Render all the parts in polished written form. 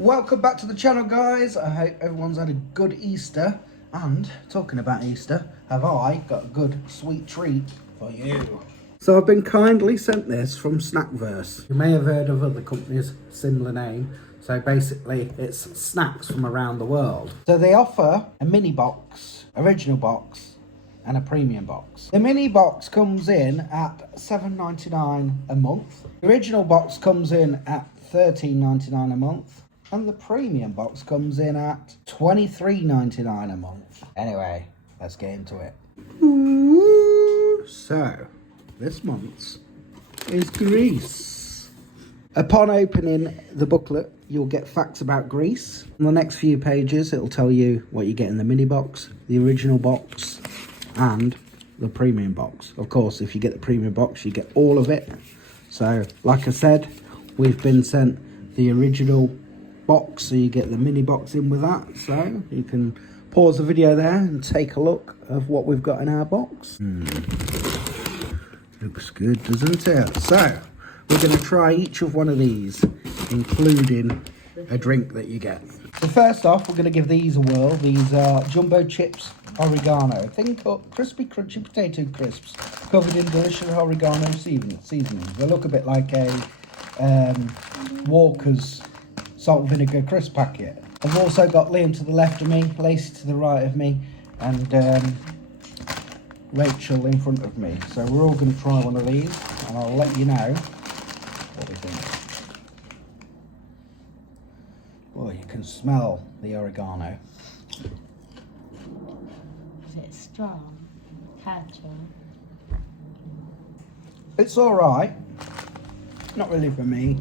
Welcome back to the channel, guys. I hope everyone's had a good Easter. And talking about Easter, have I got a good sweet treat for you. So I've been kindly sent this from SnackVerse. You may have heard of other companies, similar name. So basically it's snacks from around the world. So they offer a mini box, original box, and a premium box. The mini box comes in at $7.99 a month. The original box comes in at $13.99 a month. And the premium box comes in at $23.99 a month. Anyway, let's get into it. So, this month's is Greece. Upon opening the booklet, you'll get facts about Greece. On the next few pages, it'll tell you what you get in the mini box, the original box, and the premium box. Of course, if you get the premium box, you get all of it. So, like I said, we've been sent the original box, so you get the mini box in with that. So, you can pause the video there and take a look of what we've got in our box. Looks good, doesn't it? So, we're going to try each of one of these, including a drink that you get. So first off, we're going to give these a whirl. These are Jumbo Chips Oregano. Think of crispy, crunchy potato crisps covered in delicious oregano seasonings. They look a bit like a Walker's salt and vinegar crisp packet. I've also got Liam to the left of me, Lacey to the right of me, and Rachel in front of me. So we're all going to try one of these, and I'll let you know what we think. Oh, you can smell the oregano. Is it strong? Ketchup? It's all right. Not really for me.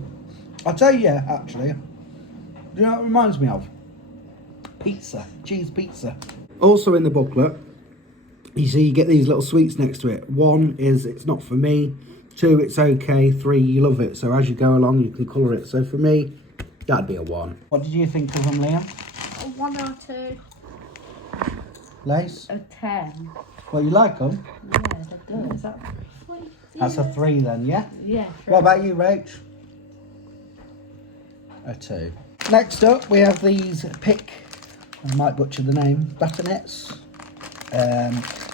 I'll tell you, actually. Do you know what it reminds me of? Pizza. Cheese pizza. Also in the booklet, you see you get these little sweets next to it. 1 is it's not for me. 2, it's okay. 3, you love it. So as you go along, you can colour it. So for me, that'd be a 1. What did you think of them, Liam? A 1 or 2. Lace? A 10. Well, you like them? Yeah, they're good. Is that 3? That's a 3 then, yeah? Yeah. 3. What about you, Rach? A 2. Next up, we have these pick, I might butcher the name, batonettes.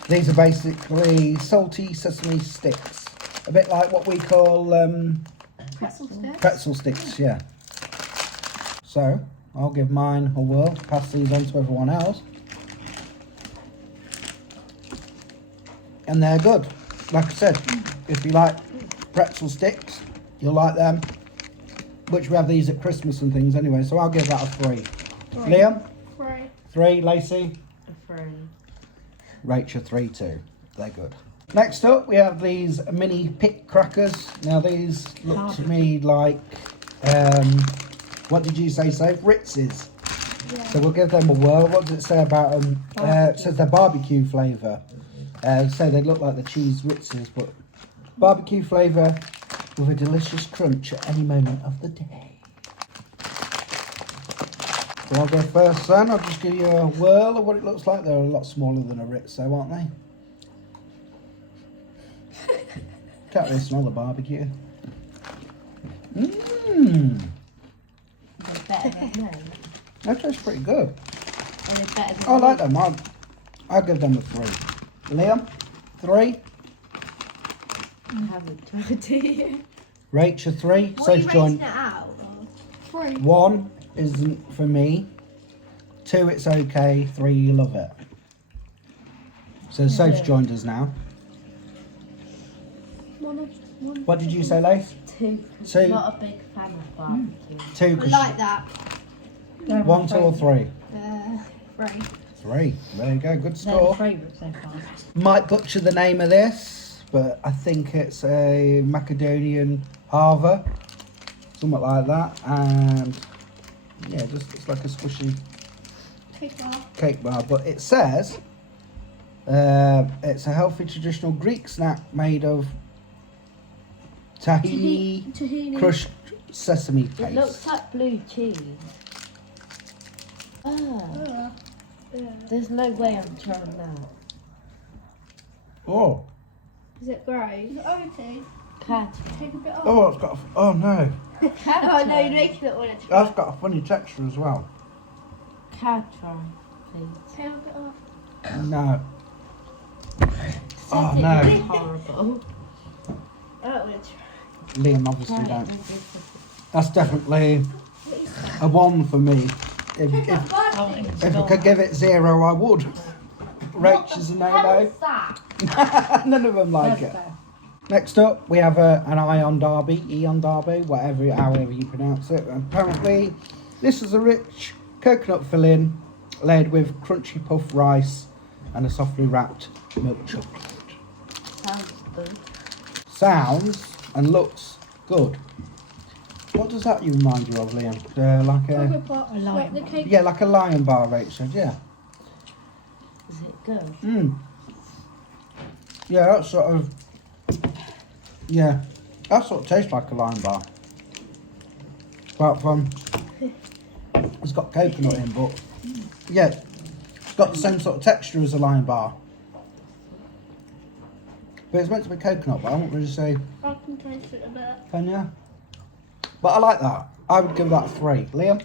These are basically salty sesame sticks. A bit like what we call Pretzel sticks? pretzel sticks, yeah. So, I'll give mine a whirl, pass these on to everyone else. And they're good. Like I said, if you like pretzel sticks, you'll like them. Which we have these at Christmas and things anyway, so I'll give that a 3. Liam? 3. 3. Lacey? A 3. Rachel 3 too. They're good. Next up, we have these mini pick crackers. Now these look to me like, what did you say, Safe? Ritz's. Yeah. So we'll give them a whirl. What does it say about them? It says they're barbecue flavour. So they look like the cheese Ritz's, but barbecue flavour with a delicious crunch at any moment of the day. So I'll go first then. I'll just give you a whirl of what it looks like. They're a lot smaller than a Ritz though, aren't they? Can't really smell the barbecue. Mmm. They're better than them. That tastes pretty good. Are they better than I like them. I'll give them a 3. Liam? 3? I haven't tried it. Rachel 3. What are you Safe join. rating it out? 3. 1 isn't for me. 2, it's okay. 3, you love it. So Safe's joined us now. What did you say, Lace? 2. 2. I'm not a big fan of barbecue. 2. I like that. 1, 2 or 3? 3. 3. There you go. Good They're score. favourites so far. Might butcher the name of this, but I think it's a Macedonian hava. Something like that. And yeah, just it's like a squishy cake bar. But it says it's a healthy traditional Greek snack made of tahini crushed sesame paste. It looks like blue cheese. There's no way I'm trying that. Oh. Is it grey? Is it OT? Ketchup. Take a bit off. Oh, it's got. Oh no. Oh no, you're making it want to try. That's got a funny texture as well. Cow try, please. Can I have it off? No. Oh, Said it no. was horrible. I don't want to try. Liam obviously Try it don't. and this is- That's definitely a 1 for me. If I could give it 0, I would. Rach is a no-no. None of them like it. Next up, we have an Eon Derby, however you pronounce it. Apparently, this is a rich coconut filling laid with crunchy puff rice and a softly wrapped milk chocolate. Sounds good. Sounds and looks good. What does that remind you of, Liam? Like a Like the cake. yeah, like a Lion Bar, Rach said. Yeah. Is it good? Yeah, that's sort of. Yeah, that sort of tastes like a Lion Bar. Apart from, it's got coconut in, but yeah, it's got the same sort of texture as a Lion Bar. But it's meant to be coconut, but I won't really say. I can taste it a bit. Can you? But I like that. I would give that a 3. Liam?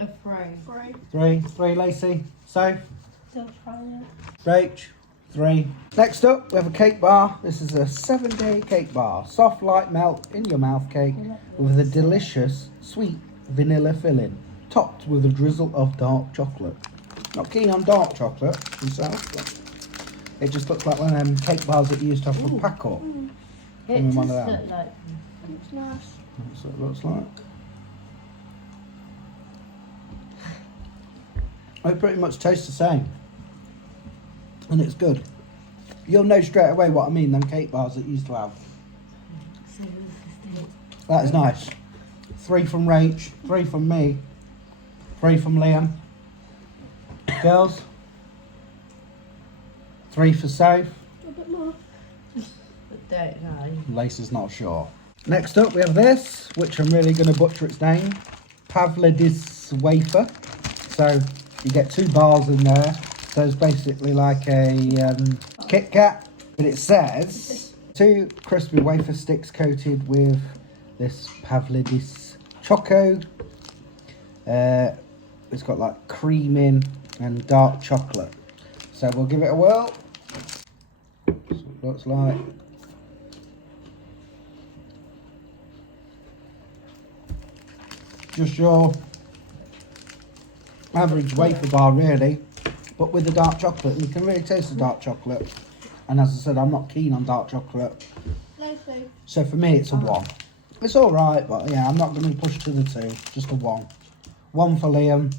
Afraid. 3. 3, Lacey. So, Still trying it. Rach, 3. Next up, we have a cake bar. This is a 7-day cake bar. Soft, light melt in your mouth cake with a delicious, sweet vanilla filling, topped with a drizzle of dark chocolate. Not keen on dark chocolate myself, but it just looks like one of them cake bars that you used to have for pack up. It Mm, does one of look them. like It's nice. That's what it looks like. It pretty much tastes the same. And it's good. You'll know straight away what I mean, them cake bars that you used to have. so this is That is nice. 3 from Rach, 3 from me, 3 from Liam. Girls? 3 for Soph. A bit more. the don't know. Lacey's not sure. Next up, we have this, which I'm really going to butcher its name. Pavlidis wafer. So you get 2 bars in there. So it's basically like a Kit Kat. But it says 2 crispy wafer sticks coated with this Pavlidis choco. It's got like cream in and dark chocolate. So we'll give it a whirl. So it looks like. Just your average wafer bar really, but with the dark chocolate. You can really taste the dark chocolate. And as I said, I'm not keen on dark chocolate. No food. So for me, it's a 1. It's alright, but yeah, I'm not going to push to the 2. Just a 1. 1 for Liam,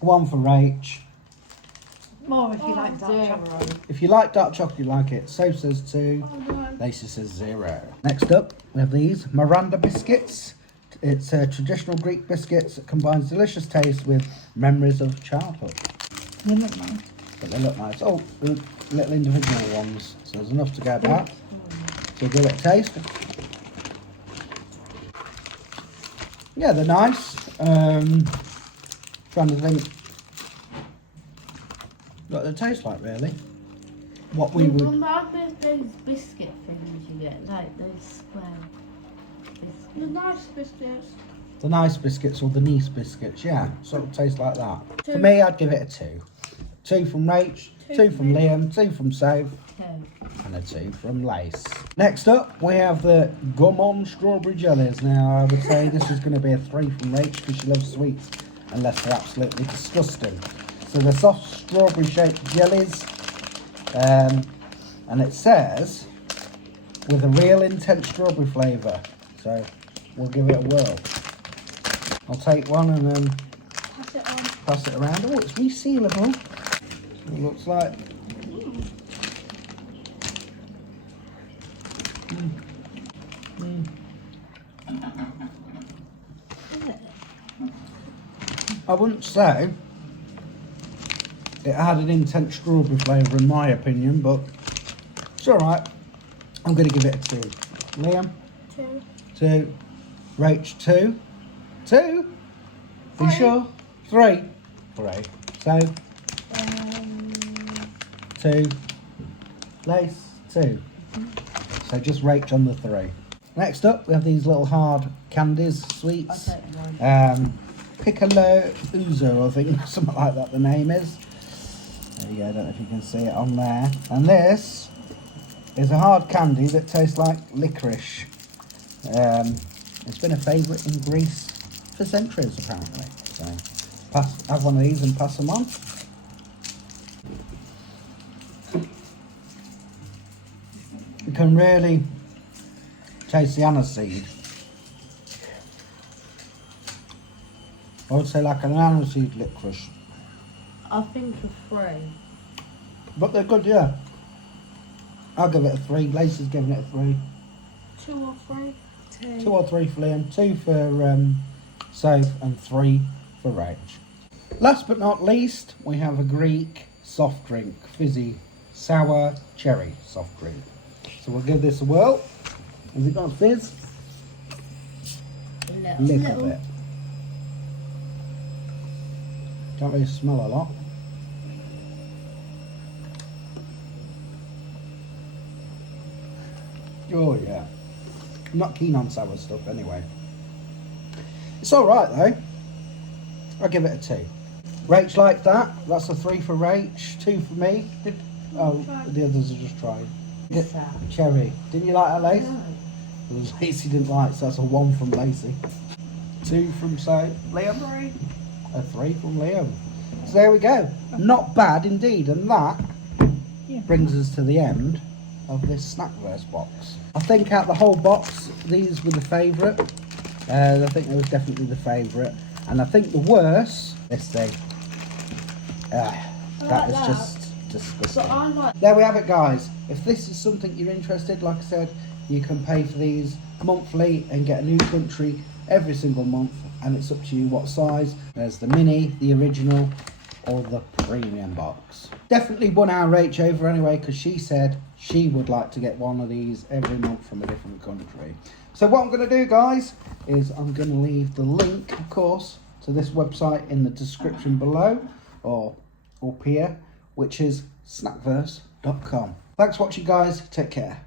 1 for Rach. More if you like dark chocolate. If you like dark chocolate, you like it. So says 2. Oh no. Lacey says 0. Next up, we have these Miranda biscuits. It's traditional Greek biscuits that combines delicious taste with memories of childhood. They look nice. But they look nice. Oh, little individual ones. So there's enough to go back. So give it a taste. Yeah, they're nice. Trying to think what they taste like really. What we would. Remind me of those biscuit things you get, like those square biscuits. The nice biscuits. The nice biscuits or the nice biscuits, yeah, sort of taste like that. For 2. me, I'd give it a 2. 2 from Rach, 2 2 from from me. Liam, 2 from Soph, So, and a 2 from Lace. Next up, we have the Gourmand strawberry jellies. Now, I would say this is going to be a 3 from Rach because she loves sweets, unless they're absolutely disgusting. So they're soft strawberry shaped jellies, and it says with a real intense strawberry flavour. So we'll give it a whirl. I'll take one and then Pass it on. pass it around. Oh, it's resealable. It looks like. I wouldn't say it had an intense strawberry flavour in my opinion, but it's alright. I'm going to give it a 2. Liam? 2. 2. Rach, 2. 2? Are you 3. sure? 3. 3. So, 2. Lace, 2. So just Rach on the 3. Next up, we have these little hard candies, I sweets. don't know. Piccolo Uzo, I think, something like that the name is. There you go, I don't know if you can see it on there. And this is a hard candy that tastes like licorice. It's been a favourite in Greece for centuries, apparently. So, have one of these and pass them on. You can really taste the aniseed. I would say like an aniseed licorice. I think a 3. But they're good, yeah. I'll give it a 3. Lacey's giving it a 3. 2 or 3? 2 or 3 for Liam, 2 for Soph, and 3 for Rach. Last but not least, we have a Greek soft drink, fizzy, sour cherry soft drink. So we'll give this a whirl. Has it got fizz? A Little bit. Can't really smell a lot. Oh yeah. I'm not keen on sour stuff anyway. It's alright though. I'll give it a 2. Rach liked that. That's a 3 for Rach, 2 for me. The others are just trying. Cherry. Didn't you like that, Lace? No. Lacey didn't like, so that's a 1 from Lacey. 2 from Liam. 3. A 3 from Liam. So there we go. Not bad indeed. And that brings us to the end of this SnackVerse box. I think out the whole box, these were the favourite. I think they was definitely the favourite. And I think the worst, this thing. That is just disgusting. But I like. There we have it, guys. If this is something you're interested, like I said, you can pay for these monthly and get a new country every single month, and it's up to you what size. There's the mini, the original, or the premium box. Definitely won our Rach over anyway, because she said she would like to get one of these every month from a different country. So what I'm going to do, guys, is I'm going to leave the link, of course, to this website in the description below, or up here, which is snackverse.com. Thanks for watching, guys. Take care.